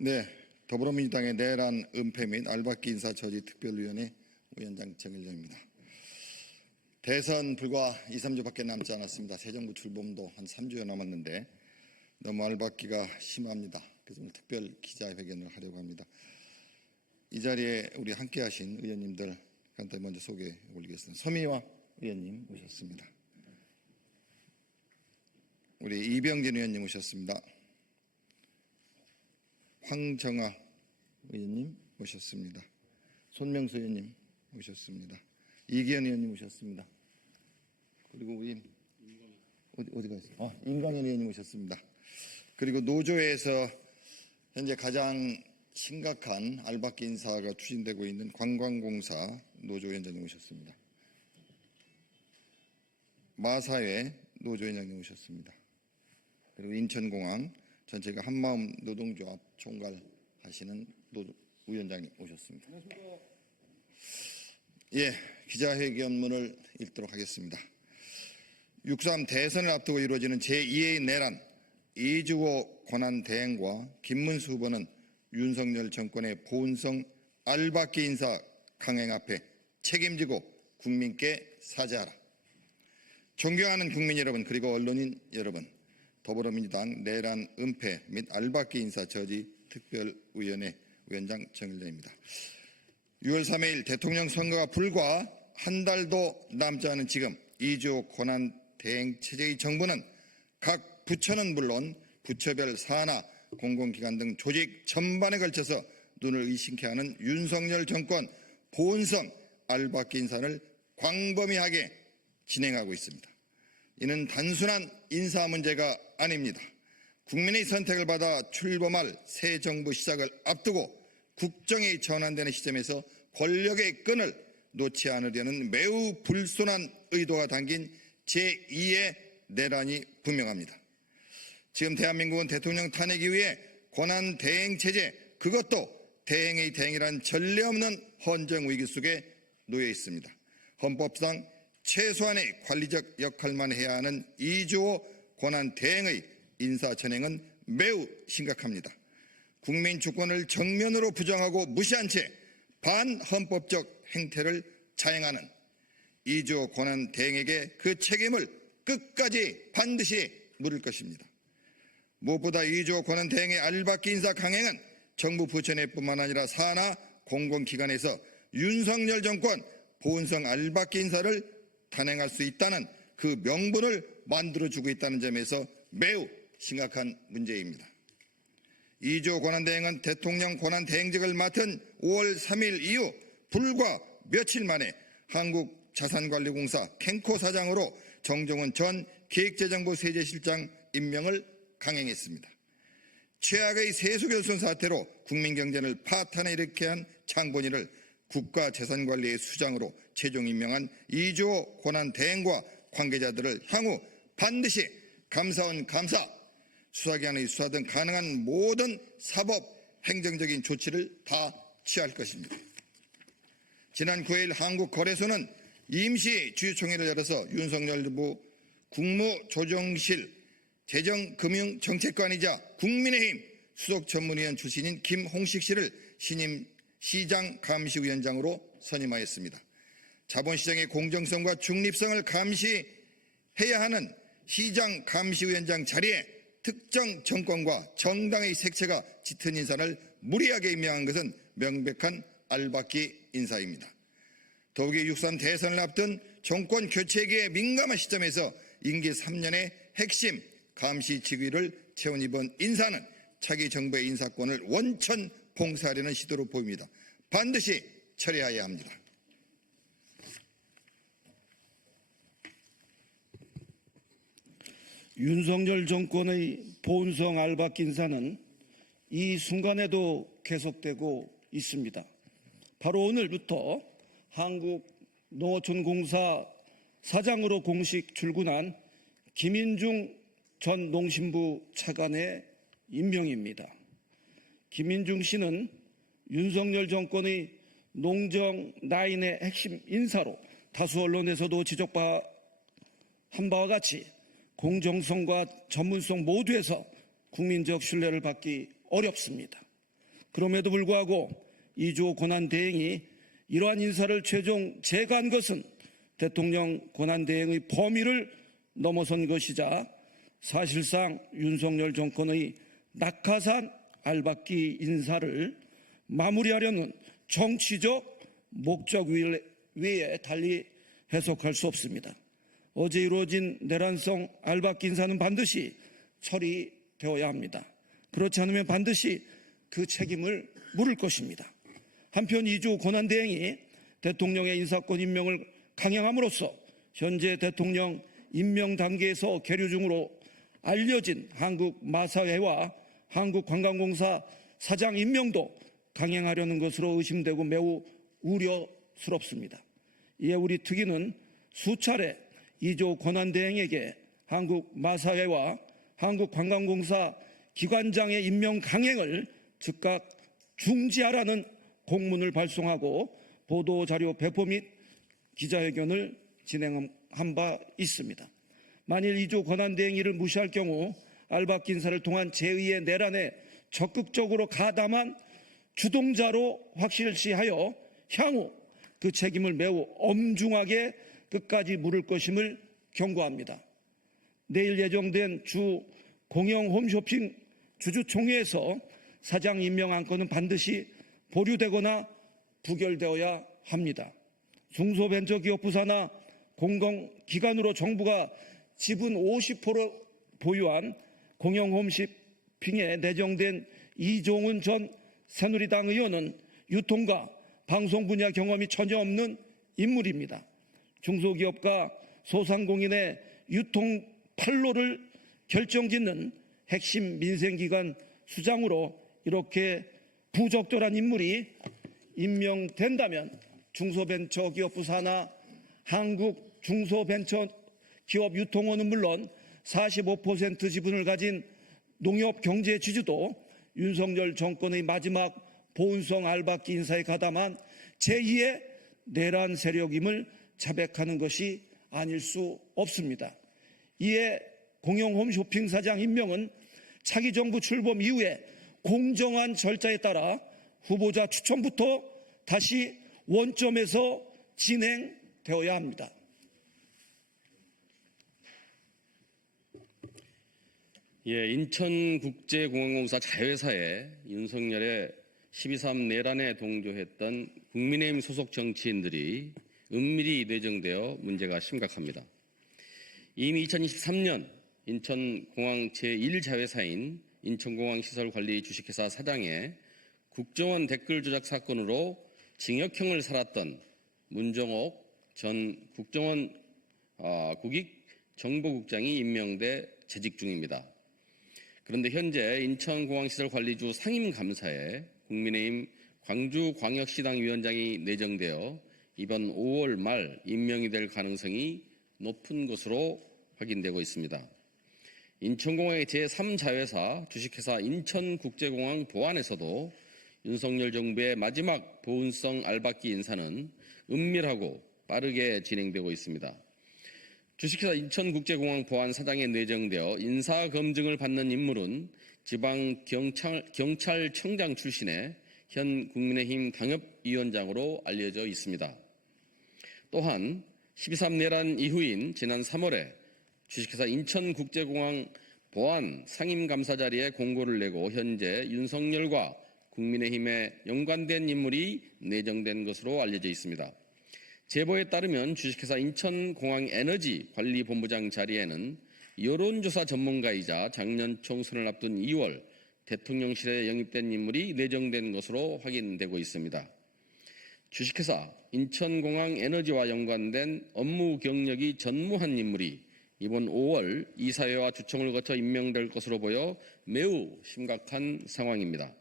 네, 더불어민주당의 내란 은폐 및 알박기 인사 저지 특별위원회 위원장 정일정입니다. 대선 불과 2, 3주밖에 남지 않았습니다. 새 정부 출범도 한 3주여 남았는데 너무 알박기가 심합니다. 그래서 오늘 특별 기자회견을 하려고 합니다. 이 자리에 우리 함께하신 의원님들 간단히 먼저 소개해 올리겠습니다. 서미화 의원님 오셨습니다. 우리 이병진 의원님 오셨습니다. 황정아 의원님 오셨습니다. 손명수 의원님 오셨습니다. 이기현 의원님 오셨습니다. 그리고 우리 어디가 있어요? 임강현 의원님 오셨습니다. 그리고 노조에서 현재 가장 심각한 알박기 인사가 추진되고 있는 관광공사 노조위원장님 오셨습니다. 마사회 노조위원장님 오셨습니다. 그리고 인천공항 전체가 한마음 노동조합 총괄하시는 노조위원장님 오셨습니다. 예, 기자회견문을 읽도록 하겠습니다. 6.3 대선을 앞두고 이루어지는 제2의 내란, 이주호 권한대행과 김문수 후보는 윤석열 정권의 보은성 알박기 인사 강행 앞에 책임지고 국민께 사죄하라. 존경하는 국민 여러분 그리고 언론인 여러분, 더불어민주당 내란 은폐 및 알박기 인사 저지 특별위원회 위원장 정일정입니다. 6월 3일 대통령 선거가 불과 한 달도 남지 않은 지금 이주호 권한대행 체제의 정부는 각 부처는 물론 부처별 산하 공공기관 등 조직 전반에 걸쳐서 눈을 의심케 하는 윤석열 정권 보은성 알박기 인사를 광범위하게 진행하고 있습니다. 이는 단순한 인사 문제가 아닙니다. 국민의 선택을 받아 출범할 새 정부 시작을 앞두고 국정이 전환되는 시점에서 권력의 끈을 놓지 않으려는 매우 불손한 의도가 담긴 제2의 내란이 분명합니다. 지금 대한민국은 대통령 탄핵 이후에 권한 대행 체제, 그것도 대행의 대행이란 전례 없는 헌정 위기 속에 놓여 있습니다. 헌법상 최소한의 관리적 역할만 해야 하는 이주호 권한 대행의 인사 전행은 매우 심각합니다. 국민 주권을 정면으로 부정하고 무시한 채 반헌법적 행태를 자행하는 이주호 권한 대행에게 그 책임을 끝까지 반드시 물을 것입니다. 무엇보다 이주호 권한 대행의 알박기 인사 강행은 정부 부처 내뿐만 아니라 산하 공공기관에서 윤석열 정권 보은성 알박기 인사를 단행할 수 있다는 그 명분을 만들어주고 있다는 점에서 매우 심각한 문제입니다. 이주호 권한대행은 대통령 권한대행직을 맡은 5월 3일 이후 불과 며칠 만에 한국자산관리공사 캔코 사장으로 정종원 전 기획재정부 세제실장 임명을 강행했습니다. 최악의 세수결손 사태로 국민경제를 파탄에 일으키게 한 장본인을 국가재산관리의 수장으로 최종 임명한 이주호 권한대행과 관계자들을 향후 반드시 감사원 감사, 수사기관의 수사 등 가능한 모든 사법, 행정적인 조치를 다 취할 것입니다. 지난 9일 한국거래소는 임시 주주총회를 열어서 윤석열 정부 국무조정실 재정금융정책관이자 국민의힘 수석전문위원 출신인 김홍식 씨를 신임 시장감시위원장으로 선임하였습니다. 자본시장의 공정성과 중립성을 감시해야 하는 시장감시위원장 자리에 특정 정권과 정당의 색채가 짙은 인사를 무리하게 임명한 것은 명백한 알박기 인사입니다. 더욱이 6.3 대선을 앞둔 정권 교체기에 민감한 시점에서 임기 3년의 핵심 감시 직위를 채운 이번 인사는 차기 정부의 인사권을 원천 봉쇄하려는 시도로 보입니다. 반드시 처리해야 합니다. 윤석열 정권의 보은성 알박기 인사는 이 순간에도 계속되고 있습니다. 바로 오늘부터 한국농어촌공사 사장으로 공식 출근한 김인중 전 농심부 차관의 임명입니다. 김인중 씨는 윤석열 정권의 농정 라인의 핵심 인사로 다수 언론에서도 지적한 바와 같이 공정성과 전문성 모두에서 국민적 신뢰를 받기 어렵습니다. 그럼에도 불구하고 이주호 권한대행이 이러한 인사를 최종 제거한 것은 대통령 권한대행의 범위를 넘어선 것이자 사실상 윤석열 정권의 낙하산 알박기 인사를 마무리하려는 정치적 목적 외에 달리 해석할 수 없습니다. 어제 이루어진 내란성 알박기 인사는 반드시 처리되어야 합니다. 그렇지 않으면 반드시 그 책임을 물을 것입니다. 한편 이주호 권한대행이 대통령의 인사권 임명을 강행함으로써 현재 대통령 임명 단계에서 계류 중으로 알려진 한국마사회와 한국관광공사 사장 임명도 강행하려는 것으로 의심되고 매우 우려스럽습니다. 이에 우리 특위는 수차례 이주호 권한대행에게 한국마사회와 한국관광공사 기관장의 임명 강행을 즉각 중지하라는 공문을 발송하고 보도자료 배포 및 기자회견을 진행한 바 있습니다. 만일 이주호 권한대행 이를 무시할 경우 알박기 인사를 통한 제2의 내란에 적극적으로 가담한 주동자로 확실시하여 향후 그 책임을 매우 엄중하게 끝까지 물을 것임을 경고합니다. 내일 예정된 주 공영 홈쇼핑 주주총회에서 사장 임명 안건은 반드시 보류되거나 부결되어야 합니다. 중소벤처기업부 산하 공공기관으로 정부가 지분 50% 보유한 공영 홈쇼핑에 내정된 이종훈 전 새누리당 의원은 유통과 방송 분야 경험이 전혀 없는 인물입니다. 중소기업과 소상공인의 유통 판로를 결정짓는 핵심 민생기관 수장으로 이렇게 부적절한 인물이 임명된다면 중소벤처기업부 산하 한국중소벤처기업유통원은 물론 45% 지분을 가진 농협경제지주도 윤석열 정권의 마지막 보훈성 알박기 인사에 가담한 제2의 내란 세력임을 자백하는 것이 아닐 수 없습니다. 이에 공영 홈쇼핑 사장 임명은 차기 정부 출범 이후에 공정한 절차에 따라 후보자 추천부터 다시 원점에서 진행되어야 합니다. 인천국제공항공사 자회사에 윤석열의 12.3 내란에 동조했던 국민의힘 소속 정치인들이 은밀히 내정되어 문제가 심각합니다. 이미 2023년 인천공항 제1자회사인 인천공항시설관리 주식회사 사장의 국정원 댓글 조작 사건으로 징역형을 살았던 문정옥 전 국정원 국익정보국장이 임명돼 재직 중입니다. 그런데 현재 인천공항시설관리주 상임감사에 국민의힘 광주광역시당 위원장이 내정되어 이번 5월 말 임명이 될 가능성이 높은 것으로 확인되고 있습니다. 인천공항의 제3자회사 주식회사 인천국제공항 보안에서도 윤석열 정부의 마지막 보훈성 알박기 인사는 은밀하고 빠르게 진행되고 있습니다. 주식회사 인천국제공항 보안 사장에 내정되어 인사검증을 받는 인물은 지방경찰청장 출신의 현 국민의힘 당협위원장으로 알려져 있습니다. 또한 12.3 내란 이후인 지난 3월에 주식회사 인천국제공항 보안 상임감사 자리에 공고를 내고 현재 윤석열과 국민의힘에 연관된 인물이 내정된 것으로 알려져 있습니다. 제보에 따르면 주식회사 인천공항에너지관리본부장 자리에는 여론조사 전문가이자 작년 총선을 앞둔 2월 대통령실에 영입된 인물이 내정된 것으로 확인되고 있습니다. 주식회사 인천공항에너지와 연관된 업무 경력이 전무한 인물이 이번 5월 이사회와 주총을 거쳐 임명될 것으로 보여 매우 심각한 상황입니다.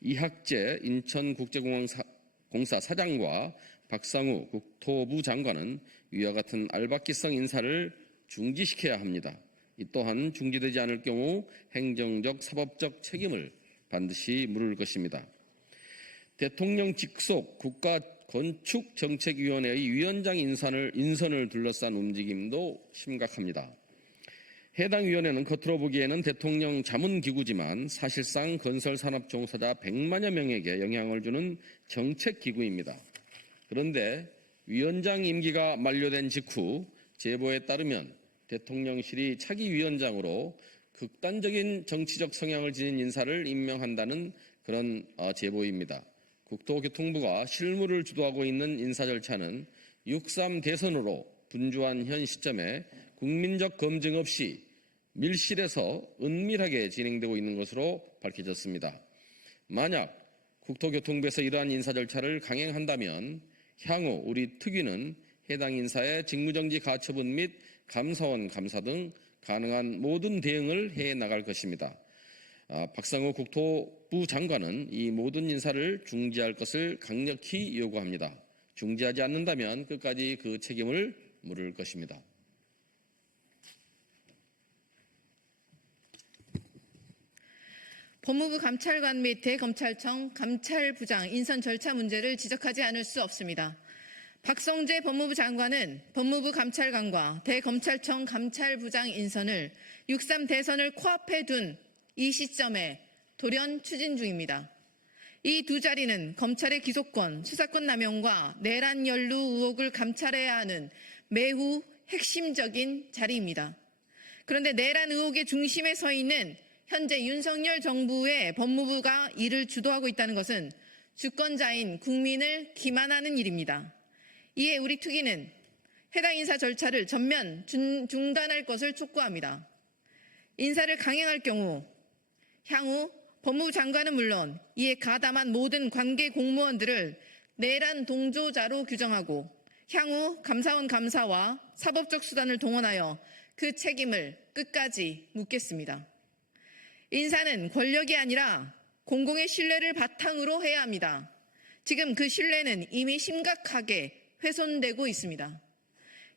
이학재 인천국제공항공사 사장과 박상우 국토부 장관은 위와 같은 알박기성 인사를 중지시켜야 합니다. 이 또한 중지되지 않을 경우 행정적, 사법적 책임을 반드시 물을 것입니다. 대통령 직속 국가건축정책위원회의 위원장 인선을 둘러싼 움직임도 심각합니다. 해당 위원회는 겉으로 보기에는 대통령 자문기구지만 사실상 건설산업 종사자 100만여 명에게 영향을 주는 정책기구입니다. 그런데 위원장 임기가 만료된 직후 제보에 따르면 대통령실이 차기 위원장으로 극단적인 정치적 성향을 지닌 인사를 임명한다는 그런 제보입니다. 국토교통부가 실무를 주도하고 있는 인사 절차는 6.3 대선으로 분주한 현 시점에 국민적 검증 없이 밀실에서 은밀하게 진행되고 있는 것으로 밝혀졌습니다. 만약 국토교통부에서 이러한 인사 절차를 강행한다면 향후 우리 특위는 해당 인사의 직무정지 가처분 및 감사원 감사 등 가능한 모든 대응을 해 나갈 것입니다. 박상호 국토부 장관은 이 모든 인사를 중지할 것을 강력히 요구합니다. 중지하지 않는다면 끝까지 그 책임을 물을 것입니다. 법무부 감찰관 및 대검찰청 감찰부장 인선 절차 문제를 지적하지 않을 수 없습니다. 박성재 법무부 장관은 법무부 감찰관과 대검찰청 감찰부장 인선을 6.3 대선을 코앞에 둔 이 시점에 돌연 추진 중입니다. 이 두 자리는 검찰의 기소권, 수사권 남용과 내란 연루 의혹을 감찰해야 하는 매우 핵심적인 자리입니다. 그런데 내란 의혹의 중심에 서 있는 현재 윤석열 정부의 법무부가 이를 주도하고 있다는 것은 주권자인 국민을 기만하는 일입니다. 이에 우리 특위는 해당 인사 절차를 전면 중단할 것을 촉구합니다. 인사를 강행할 경우 향후 법무부 장관은 물론 이에 가담한 모든 관계 공무원들을 내란 동조자로 규정하고 향후 감사원 감사와 사법적 수단을 동원하여 그 책임을 끝까지 묻겠습니다. 인사는 권력이 아니라 공공의 신뢰를 바탕으로 해야 합니다. 지금 그 신뢰는 이미 심각하게 훼손되고 있습니다.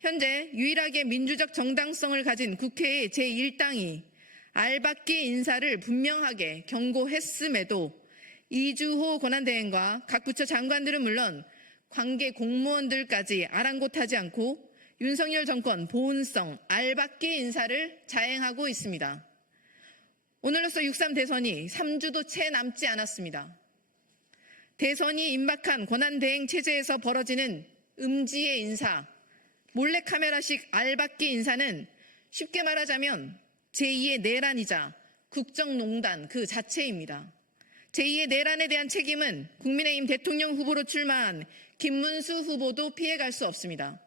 현재 유일하게 민주적 정당성을 가진 국회의 제1당이 알박기 인사를 분명하게 경고했음에도 이주호 권한대행과 각 부처 장관들은 물론 관계 공무원들까지 아랑곳하지 않고 윤석열 정권 보훈성 알박기 인사를 자행하고 있습니다. 오늘로써 6.3 대선이 3주도 채 남지 않았습니다. 대선이 임박한 권한대행 체제에서 벌어지는 음지의 인사, 몰래카메라식 알박기 인사는 쉽게 말하자면 제2의 내란이자 국정농단 그 자체입니다. 제2의 내란에 대한 책임은 국민의힘 대통령 후보로 출마한 김문수 후보도 피해갈 수 없습니다.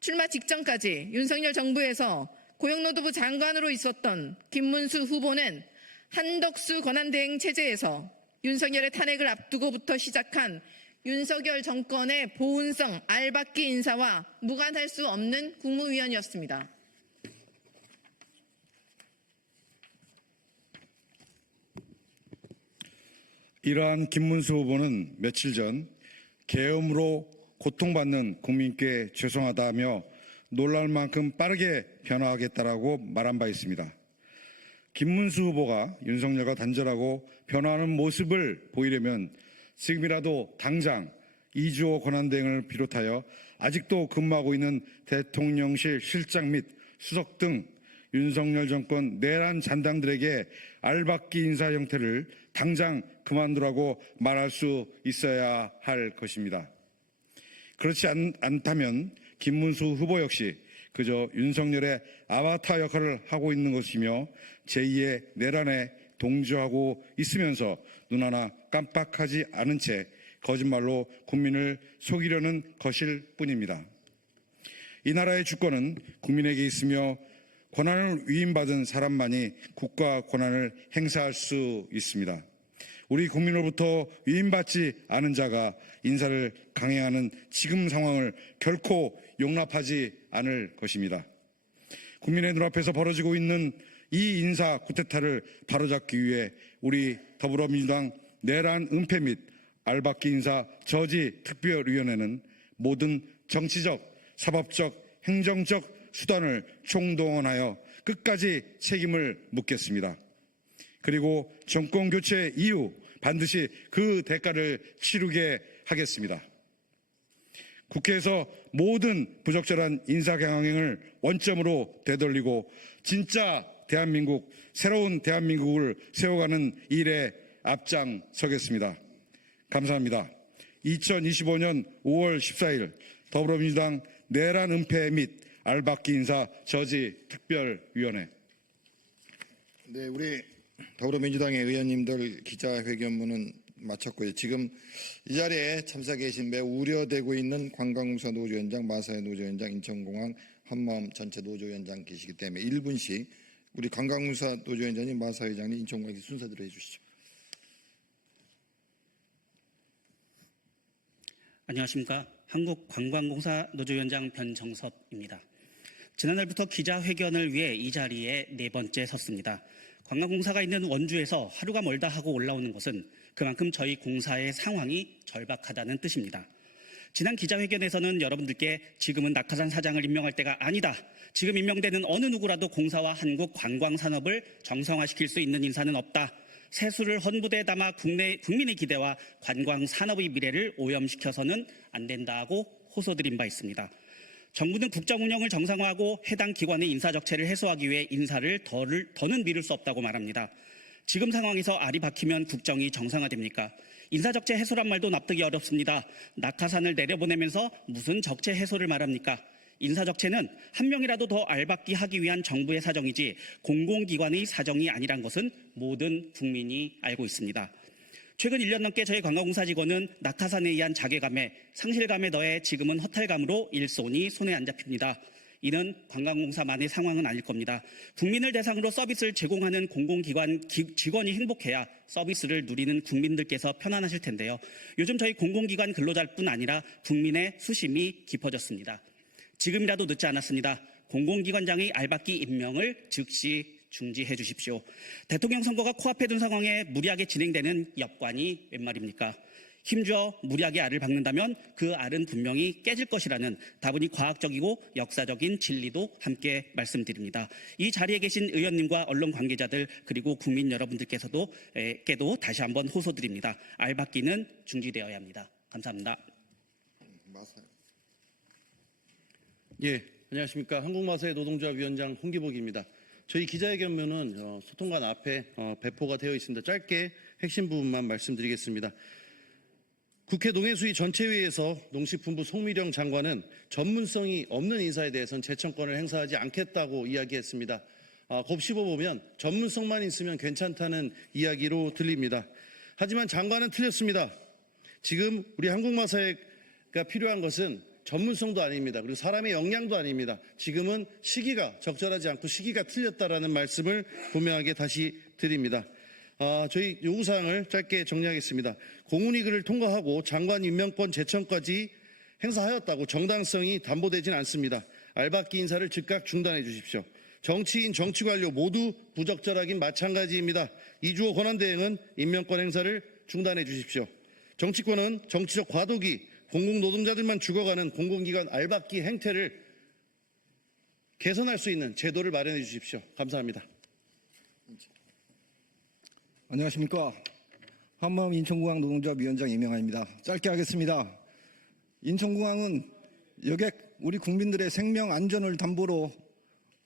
출마 직전까지 윤석열 정부에서 고용노동부 장관으로 있었던 김문수 후보는 한덕수 권한대행 체제에서 윤석열의 탄핵을 앞두고부터 시작한 윤석열 정권의 보훈성 알박기 인사와 무관할 수 없는 국무위원이었습니다. 이러한 김문수 후보는 며칠 전 계엄으로 고통받는 국민께 죄송하다며 놀랄 만큼 빠르게 변화하겠다라고 말한 바 있습니다. 김문수 후보가 윤석열과 단절하고 변화하는 모습을 보이려면 지금이라도 당장 이주호 권한대행을 비롯하여 아직도 근무하고 있는 대통령실 실장 및 수석 등 윤석열 정권 내란 잔당들에게 알박기 인사 형태를 당장 그만두라고 말할 수 있어야 할 것입니다. 그렇지 않다면 김문수 후보 역시 그저 윤석열의 아바타 역할을 하고 있는 것이며 제2의 내란에 동조하고 있으면서 눈 하나 깜빡하지 않은 채 거짓말로 국민을 속이려는 것일 뿐입니다. 이 나라의 주권은 국민에게 있으며 권한을 위임받은 사람만이 국가 권한을 행사할 수 있습니다. 우리 국민으로부터 위임받지 않은 자가 인사를 강행하는 지금 상황을 결코 용납하지 않을 것입니다. 국민의 눈앞에서 벌어지고 있는 이 인사 쿠데타를 바로잡기 위해 우리 더불어민주당 내란 은폐 및 알박기 인사 저지 특별위원회는 모든 정치적, 사법적, 행정적 수단을 총동원하여 끝까지 책임을 묻겠습니다. 그리고 정권 교체 이후 반드시 그 대가를 치르게 하겠습니다. 국회에서 모든 부적절한 인사 강행을 원점으로 되돌리고 진짜 대한민국, 새로운 대한민국을 세워가는 일에 앞장서겠습니다. 감사합니다. 2025년 5월 14일 더불어민주당 내란 은폐 및 알박기 인사 저지 특별위원회. 네, 우리 더불어민주당의 의원님들 기자회견문은 마쳤고요. 지금 이 자리에 참석해 계신 매우 우려되고 있는 관광공사 노조위원장, 마사회 노조위원장, 인천공항 한마음 전체 노조위원장 계시기 때문에 1분씩 우리 관광공사 노조위원장님, 마사회장님, 인천공항 순서대로 해주시죠. 안녕하십니까. 한국관광공사 노조위원장 변정섭입니다. 지난날부터 기자회견을 위해 이 자리에 네 번째 섰습니다. 관광공사가 있는 원주에서 하루가 멀다 하고 올라오는 것은 그만큼 저희 공사의 상황이 절박하다는 뜻입니다. 지난 기자회견에서는 여러분들께 지금은 낙하산 사장을 임명할 때가 아니다. 지금 임명되는 어느 누구라도 공사와 한국 관광산업을 정상화시킬 수 있는 인사는 없다. 세수를 헌부대에 담아 국민의 기대와 관광산업의 미래를 오염시켜서는 안 된다고 호소드린 바 있습니다. 정부는 국정 운영을 정상화하고 해당 기관의 인사적체를 해소하기 위해 인사를 더는 미룰 수 없다고 말합니다. 지금 상황에서 알이 박히면 국정이 정상화됩니까? 인사적체 해소란 말도 납득이 어렵습니다. 낙하산을 내려보내면서 무슨 적체 해소를 말합니까? 인사적체는 한 명이라도 더 알박기 하기 위한 정부의 사정이지 공공기관의 사정이 아니란 것은 모든 국민이 알고 있습니다. 최근 1년 넘게 저희 관광공사 직원은 낙하산에 의한 자괴감에 상실감에 더해 지금은 허탈감으로 일손이 손에 안 잡힙니다. 이는 관광공사만의 상황은 아닐 겁니다. 국민을 대상으로 서비스를 제공하는 공공기관 직원이 행복해야 서비스를 누리는 국민들께서 편안하실 텐데요. 요즘 저희 공공기관 근로자뿐 아니라 국민의 수심이 깊어졌습니다. 지금이라도 늦지 않았습니다. 공공기관장의 알박기 임명을 즉시 중지해 주십시오. 대통령 선거가 코앞에 둔 상황에 무리하게 진행되는 엽관이 웬 말입니까? 힘주어 무리하게 알을 박는다면 그 알은 분명히 깨질 것이라는 다분히 과학적이고 역사적인 진리도 함께 말씀드립니다. 이 자리에 계신 의원님과 언론 관계자들 그리고 국민 여러분들께서도 께도 다시 한번 호소드립니다. 알박기는 중지되어야 합니다. 감사합니다. 예, 안녕하십니까. 한국마사회 노동조합위원장 홍기복입니다. 저희 기자회견문은 소통관 앞에 배포가 되어 있습니다. 짧게 핵심 부분만 말씀드리겠습니다. 국회 농해수위 전체회의에서 농식품부 송미령 장관은 전문성이 없는 인사에 대해서는 제청권을 행사하지 않겠다고 이야기했습니다. 곱씹어보면 전문성만 있으면 괜찮다는 이야기로 들립니다. 하지만 장관은 틀렸습니다. 지금 우리 한국마사회가 필요한 것은 전문성도 아닙니다. 그리고 사람의 역량도 아닙니다. 지금은 시기가 적절하지 않고 시기가 틀렸다라는 말씀을 분명하게 다시 드립니다. 저희 요구사항을 짧게 정리하겠습니다. 공훈위기를 통과하고 장관 임명권 제청까지 행사하였다고 정당성이 담보되지는 않습니다. 알박기 인사를 즉각 중단해 주십시오. 정치인, 정치관료 모두 부적절하긴 마찬가지입니다. 이주호 권한대행은 임명권 행사를 중단해 주십시오. 정치권은 정치적 과도기, 공공노동자들만 죽어가는 공공기관 알박기 행태를 개선할 수 있는 제도를 마련해 주십시오. 감사합니다. 안녕하십니까. 한마음 인천공항 노동조합 위원장 이명환입니다. 짧게 하겠습니다. 인천공항은 여객 우리 국민들의 생명 안전을 담보로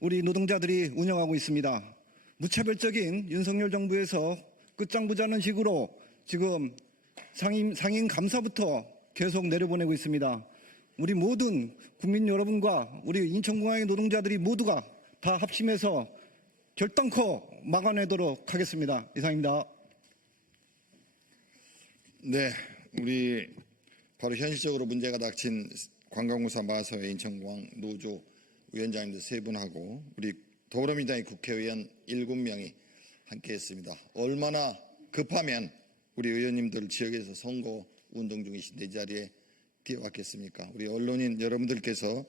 우리 노동자들이 운영하고 있습니다. 무차별적인 윤석열 정부에서 끝장보자는 식으로 지금 상임 감사부터 계속 내려보내고 있습니다. 우리 모든 국민 여러분과 우리 인천공항의 노동자들이 모두가 다 합심해서 결단코 막아내도록 하겠습니다. 이상입니다. 네, 우리 바로 현실적으로 문제가 닥친 관광공사 마사회 인천공항 노조 위원장님들 세 분하고 우리 더불어민주당의 국회의원 7명이 함께했습니다. 얼마나 급하면 우리 의원님들 지역에서 선거 운동 중이신데 이 자리에 뛰어왔겠습니까? 우리 언론인 여러분들께서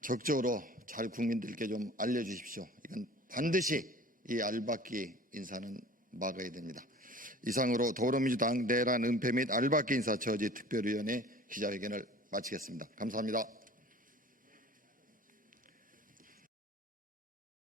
적극적으로 잘 국민들께 좀 알려주십시오. 이건 반드시 이 알박기 인사는 막아야 됩니다. 이상으로 더불어민주당 내란 은폐 및 알박기 인사 저지 특별위원회 기자회견을 마치겠습니다. 감사합니다.